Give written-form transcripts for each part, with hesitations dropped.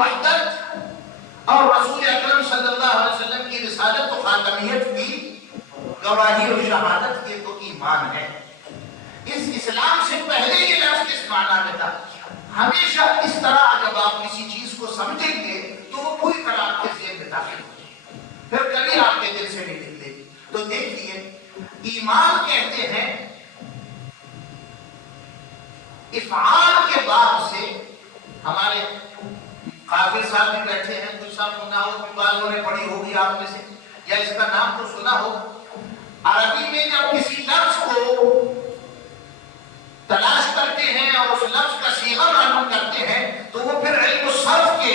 وحدت اور رسول اکرم صلی اللہ علیہ وسلم کی رسالت و خاتمیت کی گواہی اور شہادت کے تو ایمان ہے۔ اس اسلام سے پہلے یہ لفظ کس معنی میں تھا؟ ہمیشہ اس طرح جب آپ کسی چیز کو سمجھیں گے تو وہ پوری طرح آپ کے ذہن میں داخل ہو جائے گی، پھر کبھی آپ کے دل سے نہیں نکلے گی۔ تو دیکھیے ایمان کہتے ہیں افعال کے بعد سے، ہمارے قاضی صاحب بھی بیٹھے ہیں، کچھ صاحب سنا ہو، بعضوں نے پڑھی ہوگی آپ میں سے، یا اس کا نام تو سنا ہو، عربی میں جب کسی لفظ کو تلاش کرتے ہیں اور اس لفظ کا صیغہ معلوم کرتے ہیں تو وہ پھر علم الصرف کے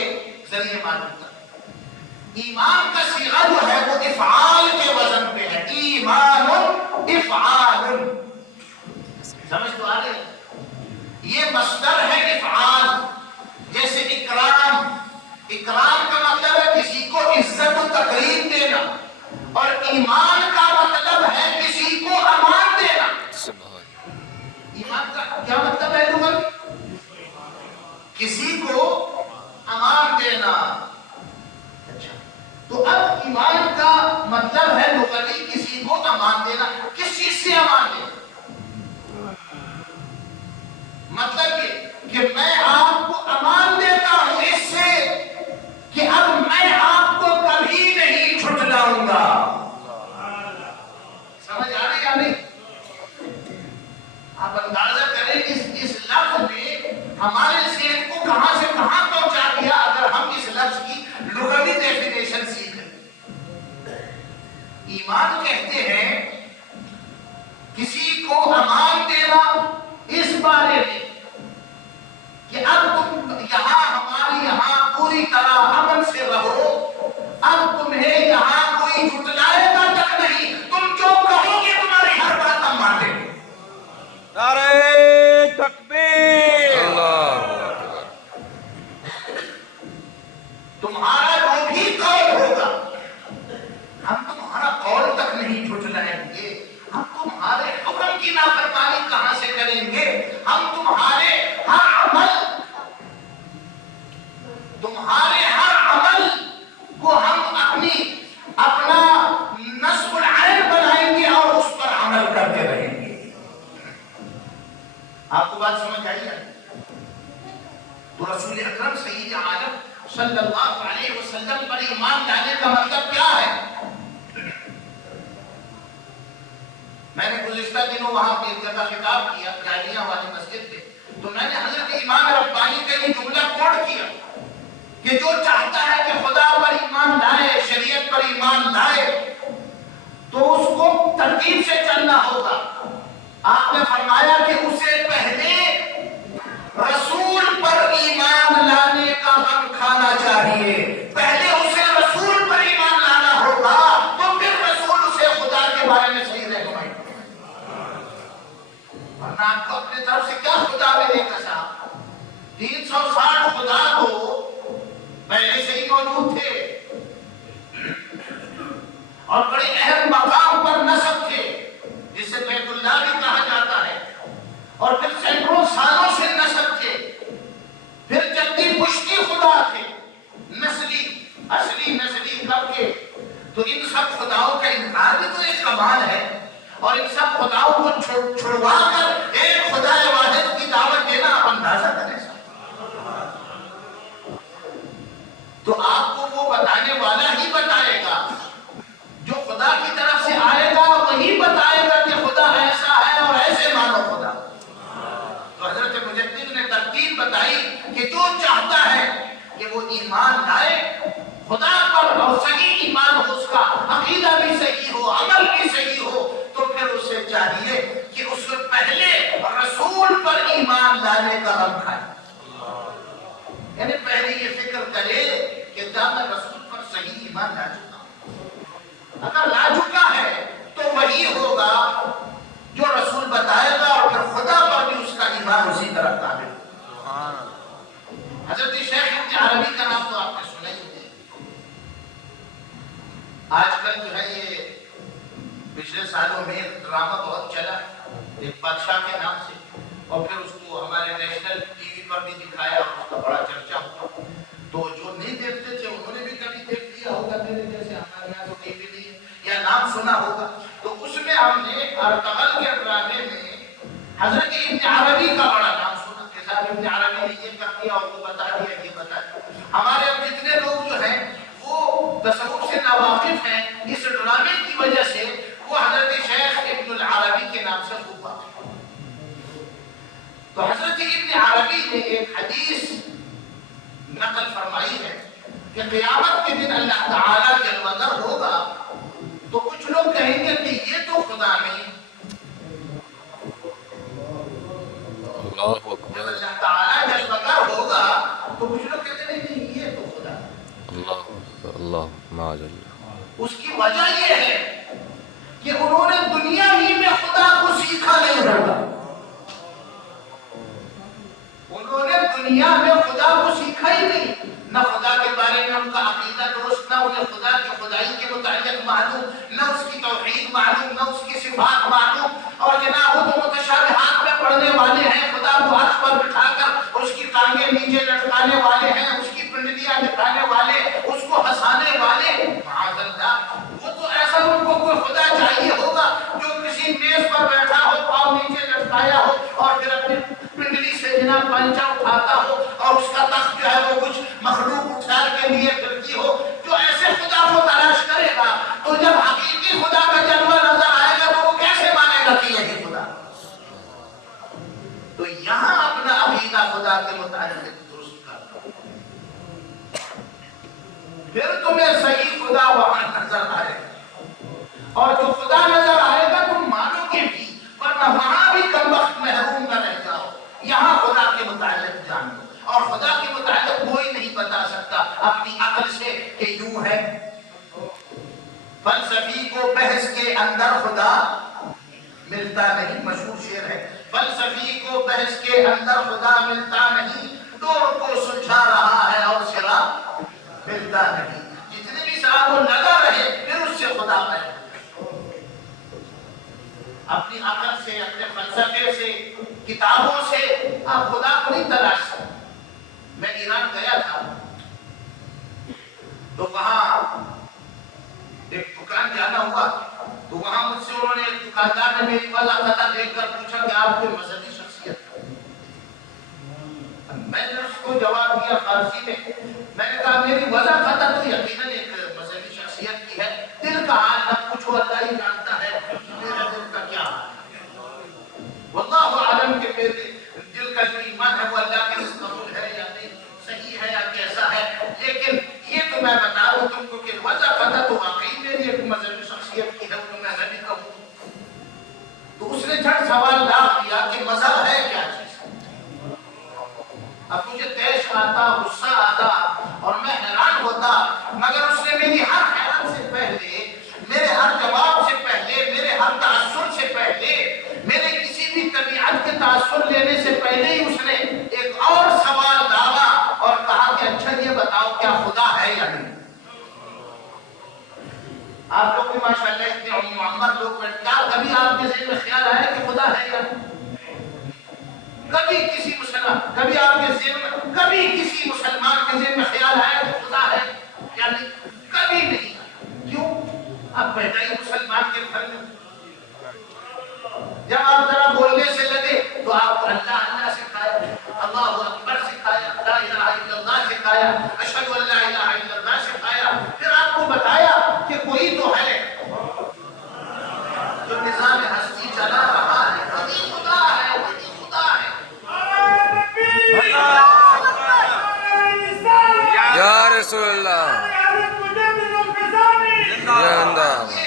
ذریعے معلوم کرتے ہیں۔ ایمان کا صیغہ جو ہے وہ افعال کے وزن پہ ہے، ایمان افعال، سمجھ تو آ گئی؟ یہ مصدر ہے افعال، جیسے اکرام، اکرام کا مطلب ہے کسی کو عزت و تقریم دینا، اور ایمان کا مطلب ہے کسی کو امان دینا۔ ایمان کا کیا مطلب ہے لغت؟ کسی کو امان دینا۔ اچھا، تو اب ایمان کا مطلب ہے لغوی کسی کو امان دینا۔ کس چیز سے امان دینا؟ مطلب یہ کہ میں آپ کو امان دیتا ہوں اس سے کہ اب میں آپ کو کبھی نہیں جھٹلاؤں گا۔ سمجھ آ رہی یا نہیں؟ آپ اندازہ کریں اس لفظ نے ہمارے ذہن کو کہاں سے کہاں پہنچا دیا اگر ہم اس لفظ کی لغوی ڈیفینیشن سیکھیں۔ ایمان کہتے ہیں کسی کو امان دینا اس بارے میں کہ اب تم یہاں ہماری یہاں پوری طرح امن سے رہو، اب تمہیں یہاں کوئی جھٹلائے گا تک نہیں، تم جو کہو گے تمہاری ہر بات ہم مان لیں گے۔ نعرہ تکبیر، اللہ اکبر۔ تمہارا جو بھی قول ہوگا ہم تمہارا قول تک نہیں جھٹلائیں گے، ہم تمہارے حکم کی نافرمانی کہاں سے کریں گے، ہم تمہارے ہر عمل کو ہم اپنا نصب العین بنائیں گے اور اس پر عمل کرتے رہیں گے۔ آپ کو بات سمجھ آئی ہے؟ تو رسول اکرم سید عالم صلی اللہ علیہ وسلم پر ایمان لانے کا مطلب کیا ہے؟ میں نے گزشتہ دنوں وہاں ایک جگہ خطاب کیا جامعہ والی مسجد پہ، تو میں نے حضرت امام ربانی کا یہ جملہ کوٹ کیا کہ جو چاہتا ہے کہ خدا پر ایمان لائے، شریعت پر ایمان لائے، تو اس کو ترتیب سے چلنا ہوگا۔ آپ نے فرمایا کہ اسے پہلے رسول پر ایمان لانے کا غم کھانا چاہیے، پہلے اسے رسول پر ایمان لانا ہوگا تو پھر رسول اسے خدا کے بارے میں صحیح رہنمائی کرے گا۔ ورنہ آپ کو اپنے طرف سے کیا خدا میں دے کسا؟ 360 خدا تو پہلے سے ہی موجود تھے اور بڑے اہم مقام پر نصب تھے، جسے بیت اللہ بھی کہا جاتا ہے، اور پھر سینکڑوں سالوں سے نسب تھے، پھر جدی پشتی خدا تھے، نسلی اصلی نسلی کب کے۔ تو ان سب خداؤں کا انکار بھی تو ایک کمال ہے، اور ان سب خداؤں کو چھڑوا کر ایک خدا واحد کی دعوت دینا آپ اندازہ کریں۔ تو آپ کو وہ بتانے والا ہی بتائے گا، جو خدا کی طرف سے آئے گا وہی بتائے گا کہ خدا ایسا ہے اور ایسے مانو خدا۔ تو حضرت مجدد نے ترتیب بتائی کہ جو چاہتا ہے کہ وہ ایمان لائے خدا پر، اور صحیح ایمان ہو، اس کا عقیدہ بھی صحیح ہو، عمل بھی صحیح ہو، تو پھر اسے چاہیے کہ اس سے پہلے رسول پر ایمان لانے کا غم کھائے، یعنی پہلے یہ فکر کرے کہ کیا میں رسول پر صحیح ایمان لا چکا ہوں؟ اگر لا چکا ہے تو وہی ہوگا جو رسول بتائے گا، اور پھر خدا پر بھی اس کا ایمان اسی طرح قابل ہوگا۔ حضرت شیخ ابن عربی کا نام تو آپ نے سنا ہی ہے۔ آج کل جو ہے یہ پچھلے سالوں میں ایک ڈرامہ بہت چلا ایک بادشاہ کے نام سے، اور پھر اس کو ہمارے نیشنل ٹی وی پر بھی دکھایا اور اس کا بڑا چرچا ہوا۔ تو جو नाम सुना होगा। तो उसमें हमने अर्तगल के ड्रामे में हजरत इब्न अरबी का बड़ा नाम सुना कि साहब इब्न अरबी ने ये कर दिया और वो बता दिया, ये बता दिया। हमारे अब जितने लोग जो हैं वो तसव्वुफ से नावाकिफ हैं, इस ड्रामे की वजह से वो हजरत शेख इब्न अरबी के नाम से खूब वाकिफ। तो हजरत इब्न अरबी ने एक हदीस नकल फरमाई है कि क़यामत के दिन अल्लाह ताला जलवगर होगा तो कुछ लोग कहेंगे कि ये तो खुदा नहीं। अल्लाहु अकबर। अल्लाह ताला जलवगर होगा तो कुछ लोग कहते नहीं ये तो खुदा। अल्लाह माअल्लाह। उसकी वजह ये है कि उन्होंने दुनिया ही में खुदा को सीखा नहीं होगा। उन्होंने दुनिया में खुदा को सीखा ही नहीं, न खुदा के बारे में उनका अकीदा दुरुस्त, न उन्हें खुदा की खुदाई के मुताल्लिक़ मालूम, न उसकी तौहीद मालूम, न उसकी सिफात मालूम। और जनाब वो तो मुतशाबिहात में पढ़ने वाले हैं, खुदा को अर्श पर बिठाकर उसकी टांगें नीचे लटकाने वाले हैं, उसकी पिंडलियां दिखाने वाले, उसको हंसाने वाले। माअज़ल्लाह, वो तो ऐसा उनको कोई खुदा चाहिए होगा जो किसी मेज पर बैठा हो, पाँव नीचे लटकाया हो और फिर अपनी पिंडली से जनाब पंचा उठाता हो और उसका तख्त जो है वो कुछ मखलूक उठा के लिए फिरती हो। जो ऐसे खुदा को तलाश करेगा तो जब हकीकी खुदा का जलवा नजर आएगा तो वो कैसे मानेगा कि यही खुदा। तो यहाँ अपना अकीदा खुदा के मुताबिक दुरुस्त करना, फिर तुम्हें सही खुदा वहां नजर आएगा। और जो खुदा नजर आएगा तुम मानोगे भी, वरना वहां भी कम वक्त महरूम न रह जाओ। यहाँ खुदा के मुताबिक जानो, और खुदा के मुताबिक कोई नहीं बता सकता अपनी अक्ल से कि यूं है। फलसफी को बहस के अंदर खुदा मिलता नहीं, मशहूर शेर है। फलसफी को बहस के अंदर खुदा मिलता नहीं, डोर को सुलझा रहा है और सिरा मिलता नहीं। जितने भी साहब वो लगा रहे फिर उससे खुदा है। अपनी अकल से, अपने फलसफे से, किताबों से आप खुदा को नहीं तलाश सकते। मैं ईरान गया था तो वहां एक दुकान जाना हुआ, तो वहां मुझसे उन्होंने, एक दुकानदार ने मेरी वाला खाता देखकर पूछा कि आप कोई मजहबी शख्सियत है? मैंने उसको जवाब दिया फारसी में। मैंने कहा मेरी वजह खाता तो यकीनन एक मजहबी शख्सियत की है, दिल का हाल न पूछो, अल्लाह ही जानता है मेरा दिल का क्या हाल है। वल्लाहु आलम के मेरे दिल का जो ईमान है वो अल्लाह के कबूल है या नहीं, सही है या कैसा है। लेकिन ये तो मैं बता रहा हूँ तुमको कि वजह पता तो वाकई मेरी एक मजहबी शख्सियत की है, तो मैं नबी कहूँ। तो उसने झट सवाल डाल दिया कि मजहब है क्या चीज। अब मुझे तैश आता, गुस्सा आता और मैं हैरान होता, मगर उसने मेरी हर हैरान से पहले, मेरे हर जवाब से पहले, मेरे हर तासुर से पहले, मेरे किसी भी तबीयत के तासुर लेने से पहले ही उसने एक और सवाल डाला और कहा कि अच्छा ये बताओ क्या खुदा है या नहीं। आप लोग भी माशाअल्लाह इतने मुअम्मर लोग हैं, क्या कभी आपके ज़हन में ख्याल आया कि खुदा है या नहीं? कभी किसी मुसलमान, कभी आपके ज़हन में, कभी किसी मुसलमान के ज़हन में ख्याल आया कि खुदा है या नहीं? कभी नहीं। क्यों? आप पैदा ही मुसलमान के घर में, जब आप जरा बोलने से लगे तो आपको अल्लाह अल्लाह सिखाया, अल्लाहु अकबर सिखाया, ला इलाहा इल्लल्लाह सिखाया, अशहदु अल्ला इलाहा इल्लल्लाह सिखाया। फिर आपको बताया कि कोई तो है जो निज़ाम हस्ती चला रहा है, वही खुदा है, वही खुदा है। या रसूलल्लाह, जिंदाबाद।